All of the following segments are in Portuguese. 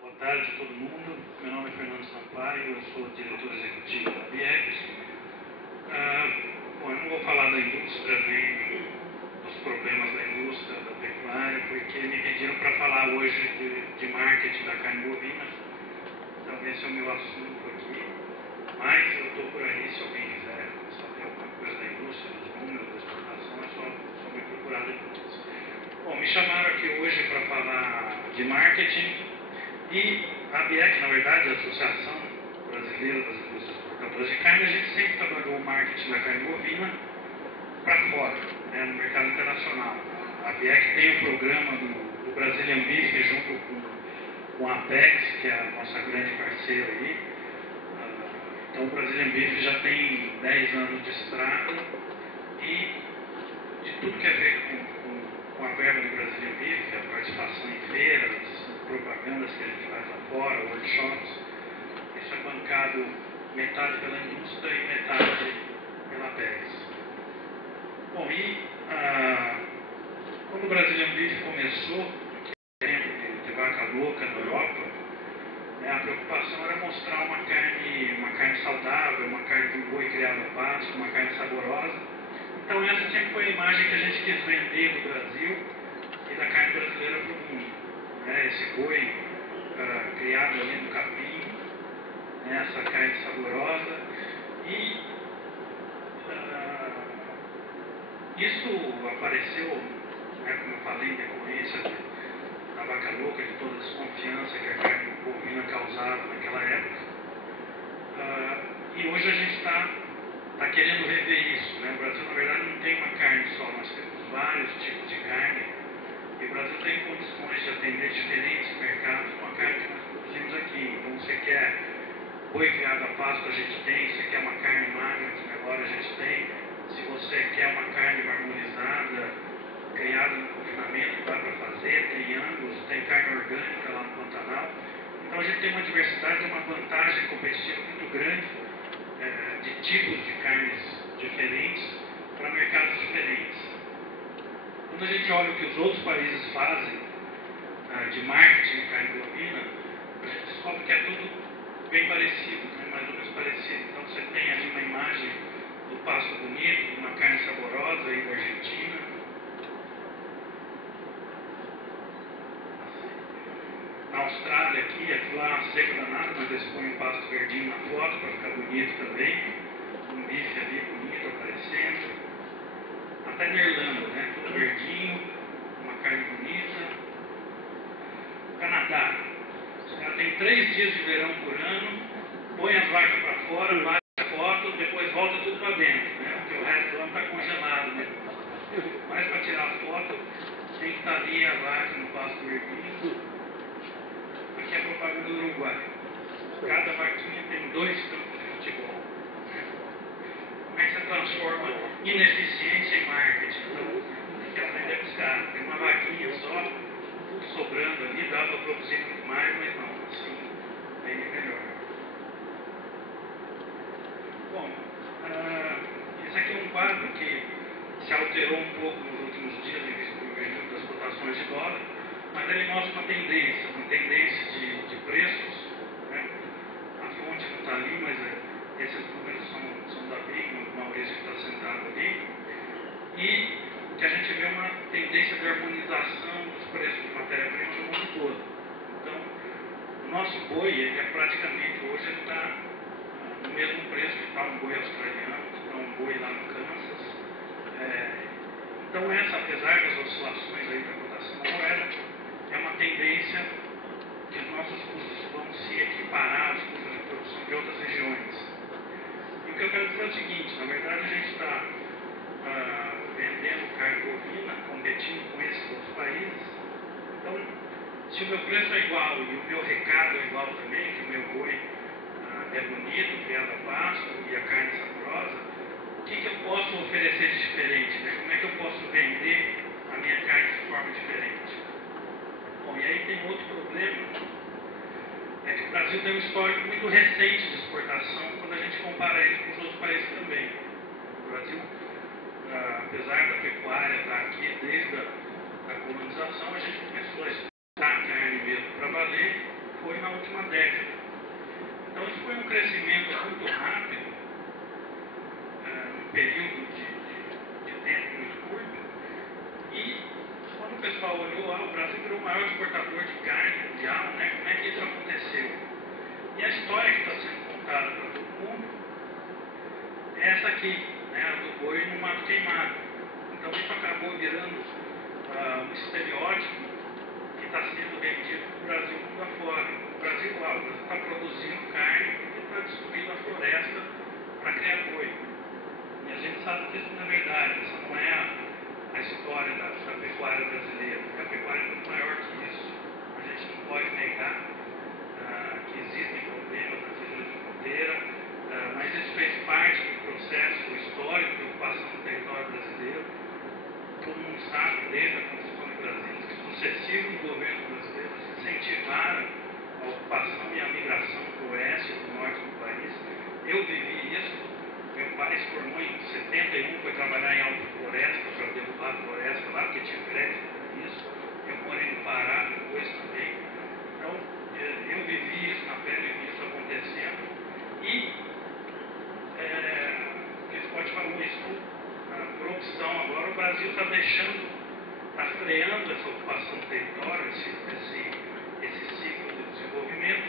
Boa tarde a todo mundo. Meu nome é Fernando Sampaio, eu sou diretor executivo da BIEX. Bom, eu não vou falar da indústria nem dos problemas da indústria, da pecuária, porque me pediram para falar hoje de marketing da carne bovina. Então esse é o meu assunto aqui. Mas eu estou por aí, se alguém quiser saber alguma coisa da indústria, dos números, da exportação, é só me procurar depois. Bom, me chamaram aqui hoje para falar de marketing. E a BIEC, na verdade, a Associação Brasileira das Indústrias Exportadoras de Carne, a gente sempre trabalhou o marketing da carne bovina para fora, né, no mercado internacional. A BIEC tem o programa do Brazilian Beef junto com a Apex, que é a nossa grande parceira aí. Então o Brazilian Beef já tem 10 anos de estrada e de tudo que é feito com a verba do Brazilian Beef, a participação em feiras, propagandas que a gente faz lá fora, workshops, isso é bancado metade pela indústria e metade pela Apex. Bom, e quando o Brazilian Beef começou, tempo de vaca louca na Europa, a preocupação era mostrar uma carne saudável, uma carne de um boi criado a pasto, uma carne saborosa. Então essa sempre foi a imagem que a gente quis vender do Brasil e da carne brasileira para o mundo. Esse boi criado ali no capim, essa carne saborosa. E isso apareceu, como eu falei, em decorrência da vaca louca, de toda a desconfiança que a carne bovina causava naquela época. E hoje a gente está querendo rever isso. O Brasil, na verdade, não tem uma carne só, nós temos vários tipos de carne. E o Brasil tem condições de atender diferentes mercados com a carne que nós produzimos aqui. Então, você quer boi criado a pasto, a gente tem. Se você quer uma carne magra de negócio, a gente tem. Se você quer uma carne marmorizada, criada no confinamento, dá para fazer. Tem ângulos, tem carne orgânica lá no Pantanal. Então, a gente tem uma diversidade, uma vantagem competitiva muito grande de tipos de carnes diferentes para mercados diferentes. Quando a gente olha o que os outros países fazem de marketing de carne bovina, a gente descobre que é tudo bem parecido, mais ou menos parecido. Então você tem ali uma imagem do pasto bonito, de uma carne saborosa aí da Argentina. Na Austrália aqui lá seca danada, mas eles põem um pasto verdinho na foto para ficar bonito também. Um bife ali bonito aparecendo. Até na Irlanda, tudo verdinho, uma carne bonita. Canadá, os caras têm 3 dias de verão por ano, põe as vacas para fora, bate a foto, depois volta tudo para dentro, porque o resto do ano está congelado. Mas para tirar a foto, tem que estar ali a vaca no pasto verdinho. Aqui é a propaganda do Uruguai. Cada vaquinha tem 2 campos de futebol. Como é que você transforma ineficiência em marketing? Então, tem que aprender com os caras. Tem uma vaquinha só, tudo sobrando ali, dá para produzir muito mais, mas não, assim, bem melhor. Bom, esse aqui é um quadro que se alterou um pouco nos últimos dias em vista do período das cotações de dólar, mas ele mostra uma tendência de preços. A fonte não está ali, mas esses números são da BIG, o Maurício está sentado ali, e que a gente vê uma tendência de harmonização dos preços de matéria-prima no mundo todo. Então, o nosso boi, ele é praticamente, hoje ele está no mesmo preço que está um boi australiano, que está um boi lá no Kansas. Então, apesar das oscilações aí da cotação da moeda, é uma tendência que os nossos custos vão se equiparar aos custos de produção de outras regiões. E o que eu quero dizer é o seguinte, na verdade a gente está vendendo carne bovina, competindo com esses outros países. Então, se o meu preço é igual e o meu recado é igual também, que o meu boi é bonito, criado a pasto e a carne saborosa, o que eu posso oferecer de diferente? Como é que eu posso vender a minha carne de forma diferente? Bom, e aí tem outro problema, é que o Brasil tem um histórico muito recente de exportação quando a gente compara ele com os outros países também. O Brasil, apesar da pecuária estar aqui desde a colonização, a gente começou a exportar carne mesmo para valer foi na última década. Então isso foi um crescimento muito rápido, num período de tempo muito curto, e quando o pessoal olhou, o Brasil virou o maior exportador de carne mundial, né? Como é que isso aconteceu? E a história que está sendo contada para todo mundo é essa aqui, né? A do boi no mato queimado. Então isso acabou virando um estereótipo que está sendo vendido para o Brasil mundo afora. O Brasil está produzindo carne e está destruindo a floresta para criar boi. E a gente sabe que isso não é verdade, essa não é a história da pecuária brasileira. A pecuária é muito maior que isso. A gente não pode negar que existem problemas nas regiões de fronteira, mas isso fez parte do processo histórico de ocupação do território brasileiro. Todo mundo sabe, desde a Constituição do Brasil, que sucessivos governos brasileiros incentivaram a ocupação e a migração para o oeste e para o norte do país. Eu vivi isso. Meu pai se formou em 71, foi trabalhar em Alta Floresta para derrubar a floresta lá, porque tinha crédito para isso. Eu morei no Pará depois também. Então, eu vivi isso na pele, vi isso acontecendo. E o Scott falou isso, por opção agora, o Brasil está está freando essa ocupação do território, esse ciclo de desenvolvimento,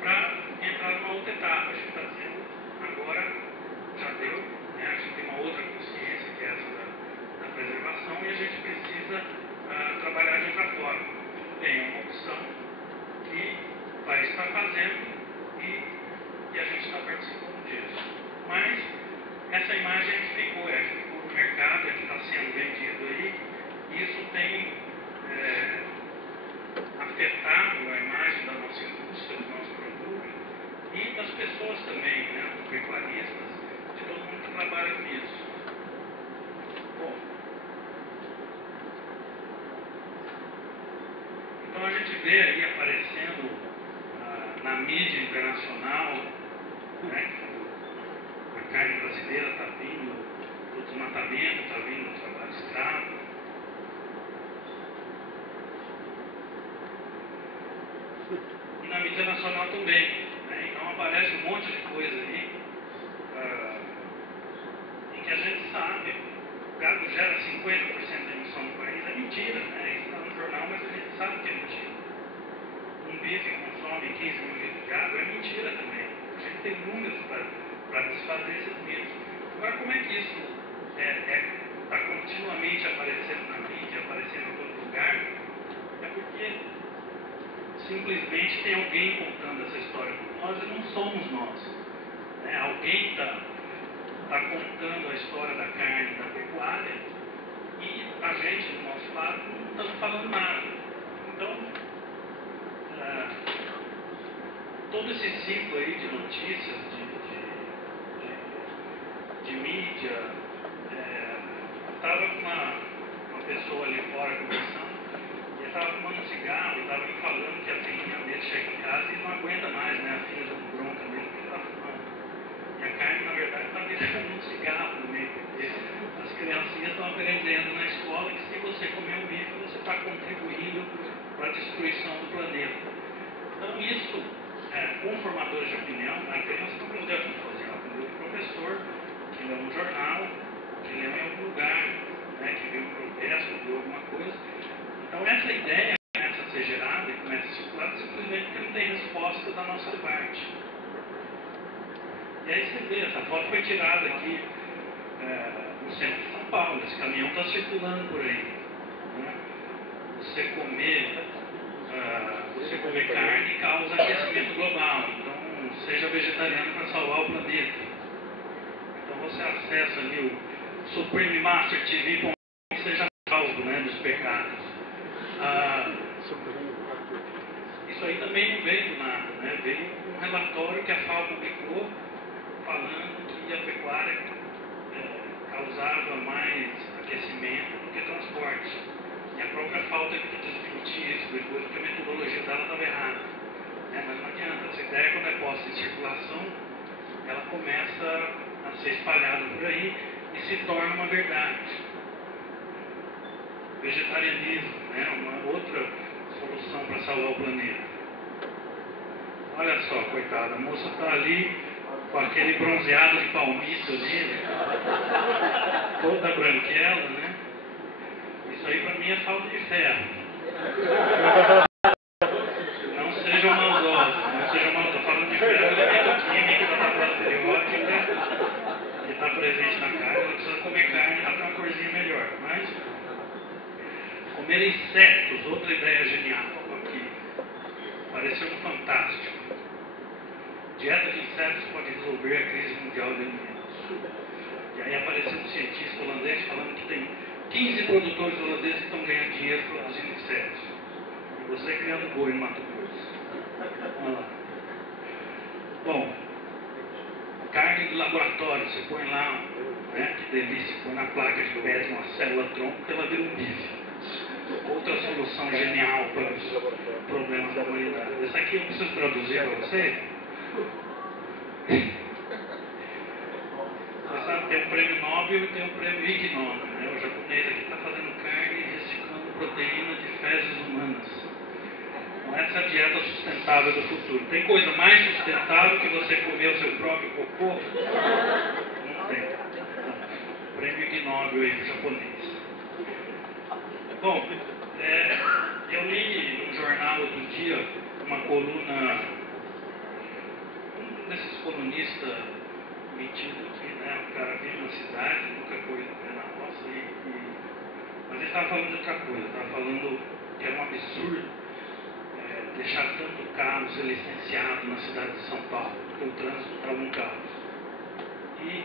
para entrar numa outra etapa. A gente está dizendo agora. Já deu, né? A gente tem uma outra consciência que é essa da preservação e a gente precisa trabalhar de outra forma. Tudo bem, é uma opção que o país está fazendo e a gente está participando disso. Mas essa imagem é que ficou no mercado, é que está sendo vendido aí, e isso tem afetado a imagem da nossa indústria, do nosso produto e das pessoas também, né? Dos pecuaristas, de todo mundo que trabalha com isso. Bom, então a gente vê aí aparecendo na mídia internacional, né, que a carne brasileira está vindo do desmatamento, está vindo do trabalho escravo. E na mídia nacional também, né? Então aparece um monte de coisa aí que a gente sabe, o gado gera 50% da emissão do país, é mentira, né? Isso está no jornal, mas a gente sabe que é mentira. Um bife consome 15 mil litros de gado, é mentira também. A gente tem números para desfazer esses mitos. Agora, como é que isso está continuamente aparecendo na mídia, aparecendo em todo lugar? É porque simplesmente tem alguém contando essa história por nós e não somos nós. Né? Alguém está contando a história da carne e da pecuária e a gente, do nosso lado, não estamos falando nada. Então, todo esse ciclo aí de notícias, de mídia, estava com uma pessoa ali fora conversando, e ele estava fumando um cigarro e estava me falando que a filhinha dele chega em casa e não aguenta mais, né? A filha dando bronca nele porque ele estava fumando. E a carne, na verdade, está virando um cigarro no meio dele. As criancinhas estão aprendendo na escola que se você comer um bife, você está contribuindo para a destruição do planeta. Então isso, com formadores de opinião, a criança não aprendeu como fazer, ela aprendeu com o professor, que leu um jornal, que leu em algum lugar, né, que viu um protesto, viu alguma coisa. Então essa ideia começa a ser gerada e começa a circular simplesmente porque não tem resposta da nossa parte. E aí você vê, essa foto foi tirada aqui no centro de São Paulo, esse caminhão está circulando por aí. Né? Você comer carne causa aquecimento global, então seja vegetariano para salvar o planeta. Então você acessa ali o suprememastertv.com e seja salvo, né, dos pecados. Isso aí também não veio do nada, né? Veio um relatório que a FAO publicou falando que a pecuária causava mais aquecimento do que transporte. E a própria FAO teve que desmentir isso depois, porque a metodologia dela estava errada. Mas não adianta, essa ideia, quando é posta em circulação, ela começa a ser espalhada por aí e se torna uma verdade. Vegetarianismo, né? Uma outra solução para salvar o planeta. Olha só, coitada, a moça está ali com aquele bronzeado de palmito ali, né? Toda branquela, né? Isso aí para mim é falta de ferro. Não sejam maldosos, não sejam maldosos. Estou falando de ferro, elemento químico da tabela periódica que está presente na carne. Ela precisa comer carne para ter uma corzinha melhor. Mas comer insetos, outra ideia genial aqui. Pareceu-me fantástico. Dieta de insetos pode resolver a crise mundial de alimentos. E aí apareceu um cientista holandês falando que tem 15 produtores holandeses que estão ganhando dinheiro produzindo insetos. E você criando boi no Mato Grosso. Vamos lá. Bom, carne de laboratório, você põe lá, né, que delícia, põe na placa de pele uma célula tronco que ela vira um bife. Outra solução genial para os problemas da humanidade. Essa aqui eu preciso traduzir para você. Você sabe, tem um prêmio Nobel e tem um prêmio Ig Nobel, né? O japonês aqui está fazendo carne e reciclando proteína de fezes humanas. Não é essa dieta sustentável do futuro. Tem coisa mais sustentável que você comer o seu próprio cocô? Não tem. Não. Prêmio Ig Nobel aí para o japonês. Bom, eu li num jornal outro dia uma coluna, um desses colunistas metidos aqui, né? O cara veio na cidade, nunca foi na roça, mas ele estava falando de outra coisa, estava falando que era um absurdo deixar tanto carros licenciados na cidade de São Paulo, porque o trânsito estava um caos. E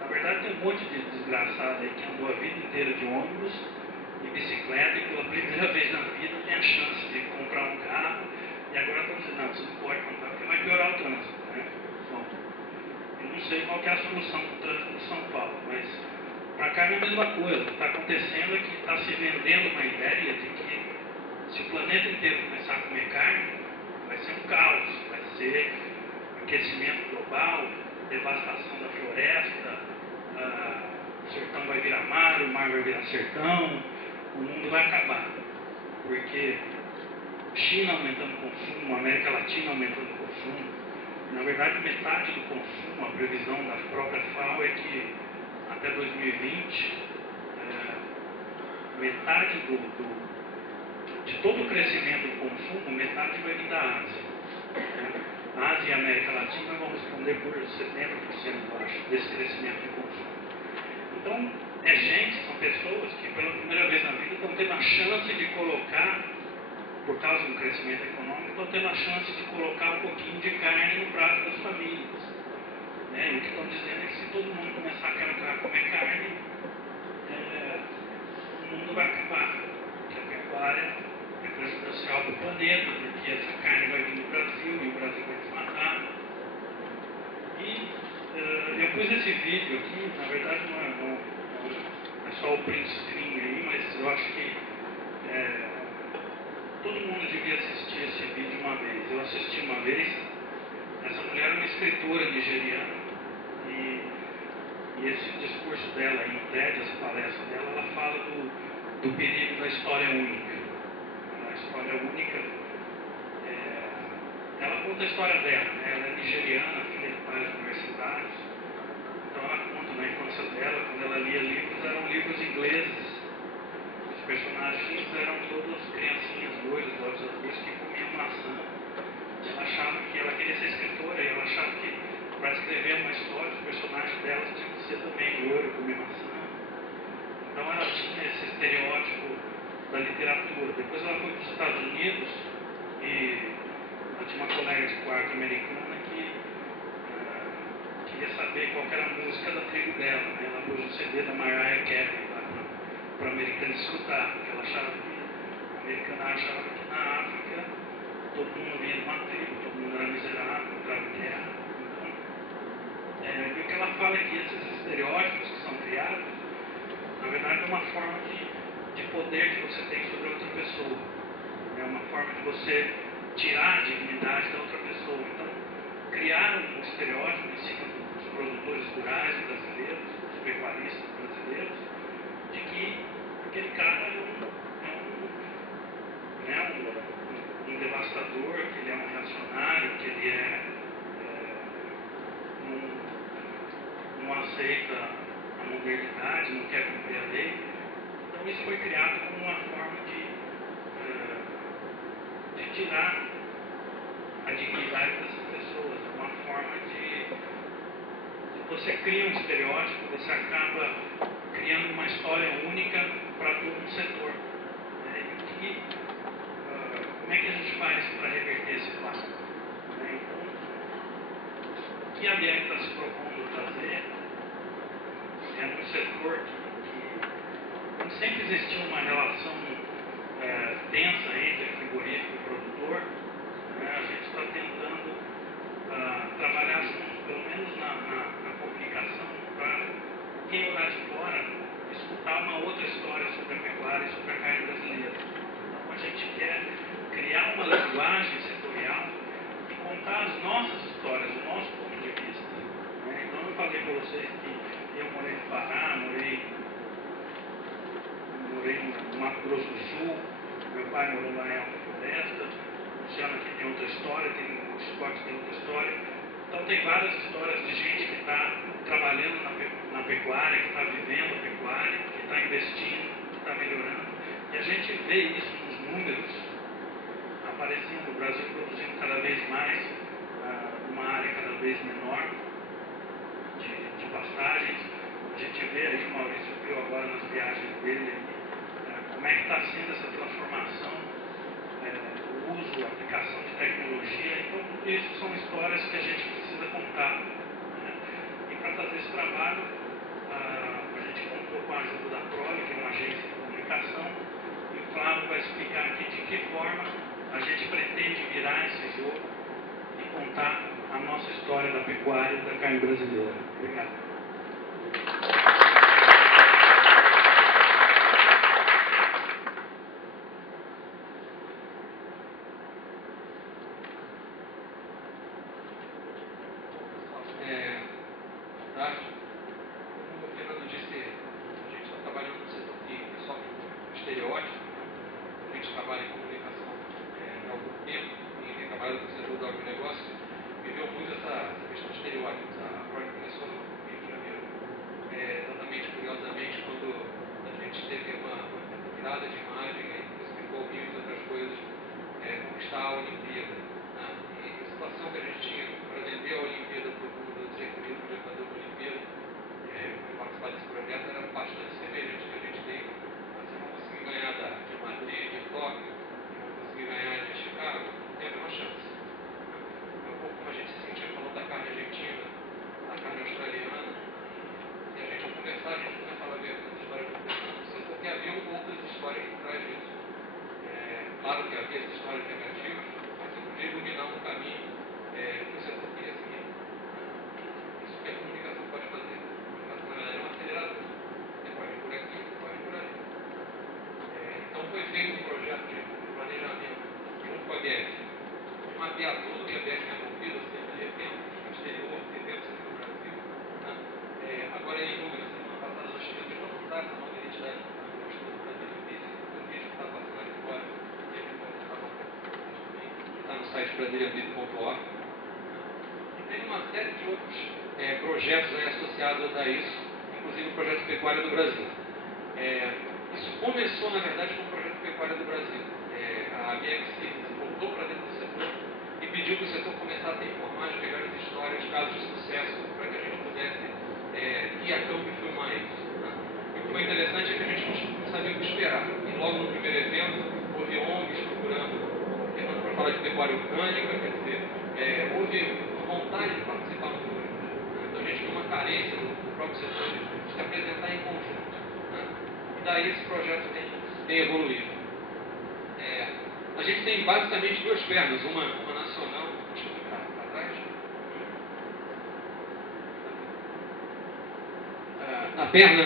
na verdade tem um monte de desgraçado aí que andou a vida inteira de ônibus e bicicleta e pela primeira vez na vida tem a chance de comprar um carro e agora estão dizendo, não, você não pode comprar porque vai piorar o trânsito, né? Bom, eu não sei qual que é a solução do trânsito de São Paulo, mas para cá é a mesma coisa. O que está acontecendo é que está se vendendo uma ideia de que se o planeta inteiro começar a comer carne, vai ser um caos, vai ser aquecimento global, devastação da floresta, o sertão vai virar mar, o mar vai virar sertão, o mundo vai acabar. Porque China aumentando o consumo, América Latina aumentando o consumo, na verdade metade do consumo, a previsão da própria FAO é que até 2020, metade de todo o crescimento do consumo, metade vai vir da Ásia. Ásia e América Latina vão responder por 70%, eu acho, desse crescimento de consumo. Então, são pessoas que pela primeira vez na vida estão tendo a chance de colocar, por causa do crescimento econômico, estão tendo a chance de colocar um pouquinho de carne no prato das famílias. E o que estão dizendo é que se todo mundo começar a comer carne, o mundo vai acabar. Porque a pecuária é prejudicial para o planeta, porque essa carne vai vir do Brasil e o Brasil vai desmatar. E eu pus esse vídeo aqui, na verdade não é só o print screen aí, mas eu acho que todo mundo devia assistir esse vídeo uma vez. Eu assisti uma vez. Essa mulher é uma escritora nigeriana e esse discurso dela aí no TED, essa palestra dela, ela fala do perigo da história única. A história única, ela conta a história dela, né? Ela é nigeriana, filha de pais universitários, então ela conta na infância dela, quando ela lia livros, eram livros ingleses. Os personagens eram todas criancinhas loiras, de olhos azuis, que comiam maçã. Ela achava que ela queria ser escritora e ela achava que para escrever uma história, os personagens dela tinham que ser também loiro, comer maçã. Então ela tinha esse estereótipo da literatura. Depois ela foi para os Estados Unidos e ela tinha uma colega de quarto americana que queria saber qual era a música da tribo dela. Né? Ela pôs um CD da Mariah Carey lá para a americana escutar, porque ela achava que a americana achava que na África todo mundo vinha de uma tribo, todo mundo era miserável, entrava em guerra. Então, o que ela fala é que esses estereótipos que são criados, na verdade é uma forma de poder que você tem sobre outra pessoa. É uma forma de você tirar a dignidade da outra pessoa. Então, criar um estereótipo em cima dos produtores rurais brasileiros, dos pecuaristas brasileiros, de que aquele cara é um conservador, que ele é um reacionário, que ele não aceita a modernidade, não quer cumprir a lei. Então isso foi criado como uma forma de tirar a dignidade dessas pessoas, uma forma de você cria um estereótipo, você acaba criando uma história única para todo um setor. Como é que a gente faz para reverter esse quadro? Então, o que a BR está se propondo fazer é um setor que sempre existiu uma relação tensa entre frigorífico e produtor. A gente está tentando trabalhar junto, pelo menos na comunicação, para quem olhar de fora escutar uma outra história sobre a pecuária e sobre a carne brasileira. Então a gente quer criar uma linguagem setorial e contar as nossas histórias, o nosso ponto de vista. Então eu falei para vocês que eu morei no Pará, morei no Mato Grosso do Sul, meu pai morou lá em Alta Floresta, o Luciano aqui tem outra história, o Scott tem outra história. Então tem várias histórias de gente que está trabalhando na pecuária, que está vivendo a pecuária, que está investindo, que está melhorando. E a gente vê isso nos números aparecendo, o Brasil produzindo cada vez mais, uma área cada vez menor de pastagens. A gente vê aí, o Maurício viu agora nas viagens dele, como é que está sendo essa transformação, o uso, a aplicação de tecnologia. Então, tudo isso são histórias que a gente precisa contar. E para fazer esse trabalho, a gente contou com a ajuda da Prole, que é uma agência de comunicação, e o Flávio vai explicar aqui de que forma a gente pretende virar esse jogo e contar a nossa história da pecuária e da carne brasileira. Obrigado. Brasilianvida.org. E tem uma série de outros projetos associados a isso, inclusive o Projeto Pecuária do Brasil. Isso começou, na verdade, com o Projeto Pecuária do Brasil. A BX voltou para dentro do setor e pediu que o setor começasse a informar, pegar as histórias, casos de sucesso, para que a gente pudesse ir a campo e filmar isso. E o que foi interessante é que a gente não sabia o que esperar. E logo no primeiro evento, houve ONGs procurando para falar de pecuária orgânica, quer dizer, houve vontade de participar no programa. Então a gente tem uma carência do próprio setor de se apresentar em conjunto. E daí esse projeto tem evoluído. A gente tem basicamente duas pernas, uma nacional, deixa eu ficar para trás. A perna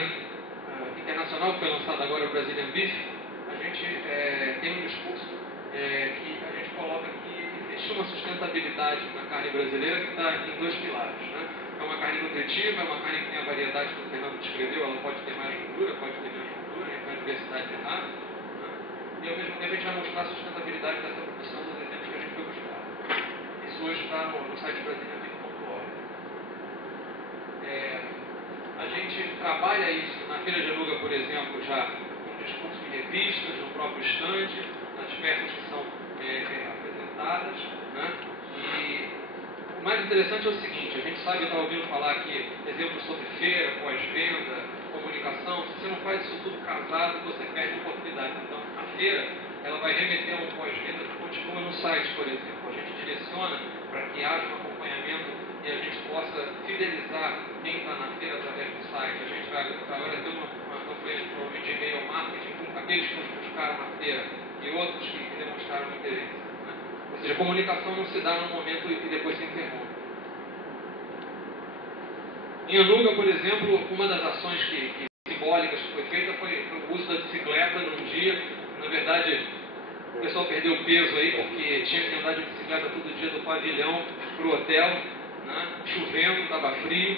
internacional que foi lançada agora, o Brazilian Beef, a gente tem um discurso que a gente coloca que existe uma sustentabilidade na carne brasileira que está em dois pilares. É uma carne nutritiva, é uma carne que tem a variedade que o Fernando descreveu, ela pode ter mais gordura, pode ter menos gordura, tem diversidade de raça. E ao mesmo tempo a gente vai mostrar a sustentabilidade dessa produção nos exemplos que a gente viu Isso hoje está no site brasileiro.org. A gente trabalha isso na Feira de Anuga, por exemplo, já com discurso em revistas, no próprio estande, nas peças que são apresentadas, né? E o mais interessante é o seguinte: a gente sabe, está ouvindo falar aqui exemplos sobre feira, pós-venda, comunicação. Se você não faz isso tudo casado, você perde oportunidades. Então, a feira, ela vai remeter a um pós-venda que continua no site, por exemplo. A gente direciona para que haja um acompanhamento e a gente possa fidelizar quem está na feira através do site. A gente vai agora ter uma campanha provavelmente de e-mail marketing com aqueles que nos buscaram na feira e outros que demonstraram interesse, né? Ou seja, a comunicação não se dá num momento e depois se interrompe. Em Anuga, por exemplo, uma das ações simbólicas que foi feita foi o uso da bicicleta num dia. Na verdade, o pessoal perdeu peso aí porque tinha que andar de bicicleta todo dia do pavilhão para o hotel, né? Chovendo, estava frio.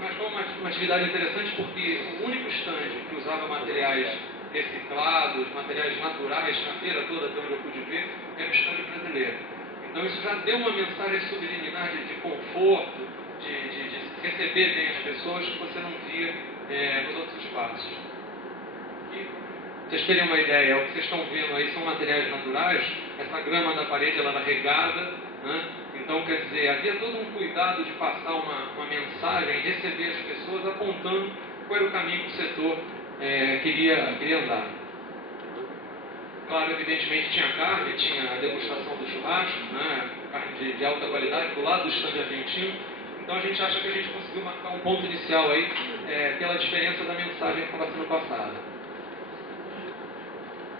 Mas foi uma atividade interessante porque o único estande que usava materiais reciclados, materiais naturais na feira toda, até onde eu pude ver, era o estande brasileiro. Então isso já deu uma mensagem subliminar de conforto, de receber bem as pessoas que você não via nos outros espaços. Vocês terem uma ideia, o que vocês estão vendo aí são materiais naturais. Essa grama da parede ela era regada, né? Então, quer dizer, havia todo um cuidado de passar uma mensagem, receber as pessoas apontando qual era o caminho que o setor queria andar. Claro, evidentemente tinha carne, tinha a degustação do churrasco, né? Carne de alta qualidade do lado do estande argentino. Então a gente acha que a gente conseguiu marcar um ponto inicial aí pela diferença da mensagem que estava sendo passada.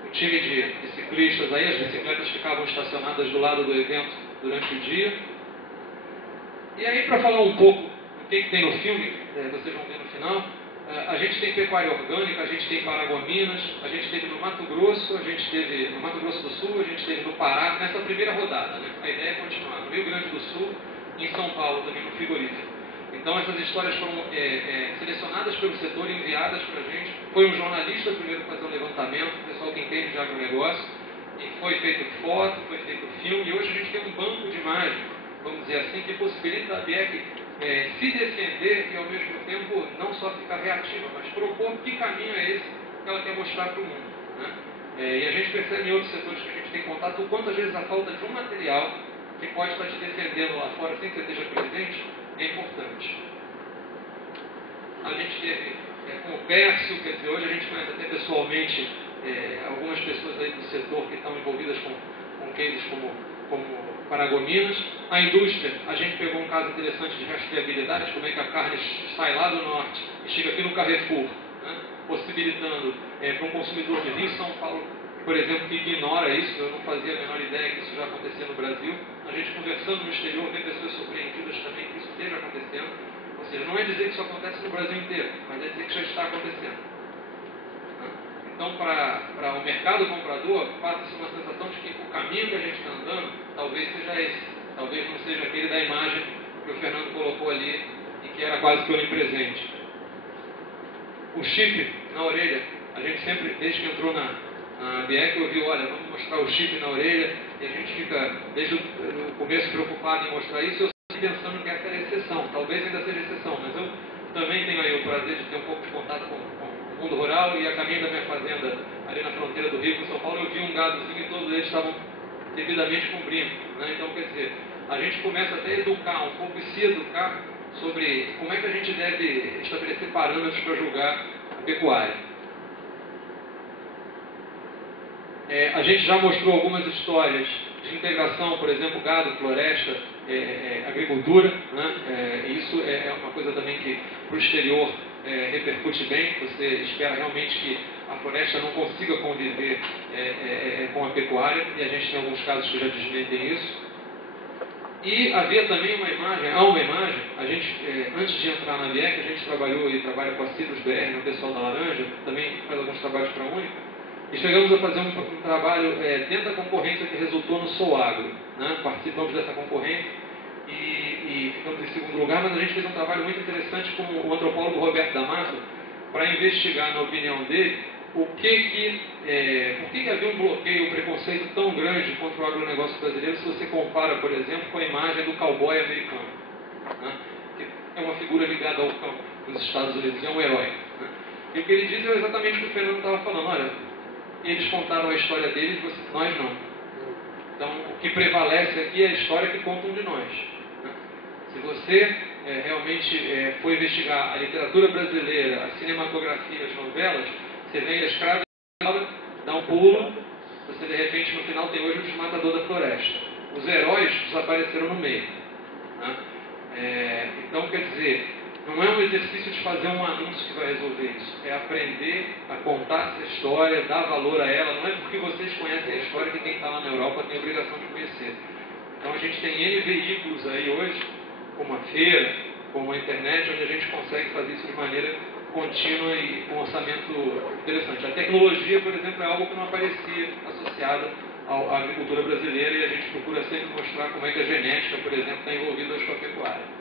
O time de ciclistas aí, as bicicletas ficavam estacionadas do lado do evento durante o dia. E aí, para falar um pouco do que tem no filme, vocês vão ver no final, a gente tem pecuária orgânica, a gente tem Paragominas, a gente teve no Mato Grosso, a gente teve no Mato Grosso do Sul, a gente teve no Pará, nessa primeira rodada, né? A ideia é continuar no Rio Grande do Sul e em São Paulo também, no frigorífico. Então essas histórias foram selecionadas pelo setor, enviadas para a gente. Foi um jornalista primeiro fazer um levantamento, o pessoal que entende de agronegócio, e foi feito foto, foi feito filme, e hoje a gente tem um banco de imagens, vamos dizer assim, que possibilita a ABIEC se defender e ao mesmo tempo não só ficar reativa, mas propor que caminho é esse que ela quer mostrar para o mundo, né? E a gente percebe em outros setores que a gente tem contato o quanto às vezes a falta de um material que pode estar te defendendo lá fora sem que você esteja presente é importante. A gente teve com o Pércio, quer dizer, hoje a gente conhece até pessoalmente algumas pessoas aí do setor que estão envolvidas com cases como Paragominas. A indústria, a gente pegou um caso interessante de rastreabilidade, como é que a carne sai lá do norte e chega aqui no Carrefour, né? Possibilitando para um consumidor de Rio, São Paulo, por exemplo, que ignora isso. Eu não fazia a menor ideia que isso já acontecia no Brasil. A gente conversando no exterior, vê pessoas surpreendidas também que isso esteja acontecendo. Ou seja, não é dizer que isso acontece no Brasil inteiro, mas é dizer que já está acontecendo. Então, para o mercado comprador, passa-se uma sensação de que o caminho que a gente está andando talvez seja esse. Talvez não seja aquele da imagem que o Fernando colocou ali e que era quase que onipresente. O chip na orelha, a gente sempre, desde que entrou na ABIEC, eu vi, olha, vamos mostrar o chip na orelha, e a gente fica, desde o começo, preocupado em mostrar isso. Eu sempre pensando que essa era exceção, talvez ainda seja exceção, mas eu também tenho aí o prazer de ter um pouco de contato com o mundo rural, e a caminho da minha fazenda, ali na fronteira do Rio com São Paulo, eu vi um gadozinho e todos eles estavam devidamente cumprindo, né? Então, quer dizer, a gente começa até a educar um pouco e se educar sobre como é que a gente deve estabelecer parâmetros para julgar a pecuária. A gente já mostrou algumas histórias de integração, por exemplo, gado, floresta, agricultura, né? E isso é uma coisa também que para o exterior repercute bem. Você espera realmente que a floresta não consiga conviver com a pecuária, e a gente tem alguns casos que já desmentem isso. E havia também uma imagem, a gente, antes de entrar na ABIEC, a gente trabalhou e trabalha com a Citrus BR, no pessoal da Laranja, também faz alguns trabalhos para a Única, e chegamos a fazer um trabalho dentro da concorrência que resultou no Solagro, né? Participamos dessa concorrência e ficamos em segundo lugar, mas a gente fez um trabalho muito interessante com o antropólogo Roberto D'Amato para investigar, na opinião dele, por que havia um bloqueio, um preconceito tão grande contra o agronegócio brasileiro se você compara, por exemplo, com a imagem do cowboy americano, né? Que é uma figura ligada ao campo nos Estados Unidos, é um herói. Né? E o que ele diz é exatamente o que o Fernando estava falando. Olha, eles contaram a história deles, nós não. Então, o que prevalece aqui é a história que contam de nós. Né? Se você realmente for investigar a literatura brasileira, a cinematografia, as novelas, você vem a escrava, dá um pulo, você de repente no final tem hoje o desmatador da floresta. Os heróis desapareceram no meio. Né? Então, quer dizer, não é um exercício de fazer um anúncio que vai resolver isso. É aprender a contar essa história, dar valor a ela. Não é porque vocês conhecem a história que quem está lá na Europa tem a obrigação de conhecer. Então a gente tem N veículos aí hoje, como a feira, como a internet, onde a gente consegue fazer isso de maneira contínua e com orçamento interessante. A tecnologia, por exemplo, é algo que não aparecia associado à agricultura brasileira e a gente procura sempre mostrar como é que a genética, por exemplo, está envolvida com a pecuária.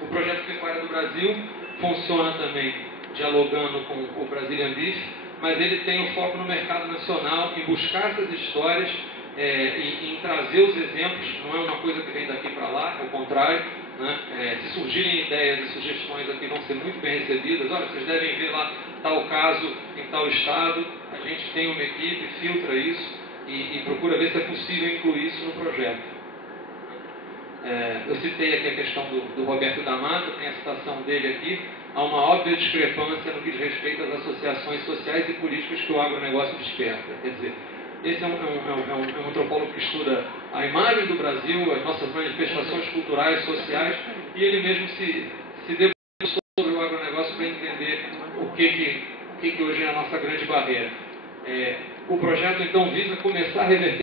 O Projeto Pecuária do Brasil funciona também dialogando com o Brazilian Beef, mas ele tem o foco no mercado nacional, em buscar essas histórias e em trazer os exemplos. Não é uma coisa que vem daqui para lá, ao contrário. Né? Se surgirem ideias e sugestões aqui, vão ser muito bem recebidas. Olha, vocês devem ver lá tal caso em tal estado. A gente tem uma equipe, filtra isso e procura ver se é possível incluir isso no projeto. Eu citei aqui a questão do Roberto da Mata, tem a citação dele aqui. Há uma óbvia discrepância no que diz respeito às associações sociais e políticas que o agronegócio desperta. Quer dizer, esse é um antropólogo que estuda a imagem do Brasil, as nossas manifestações culturais, sociais, e ele mesmo se debruçou sobre o agronegócio para entender o que hoje é a nossa grande barreira. O projeto, então, visa começar a reverter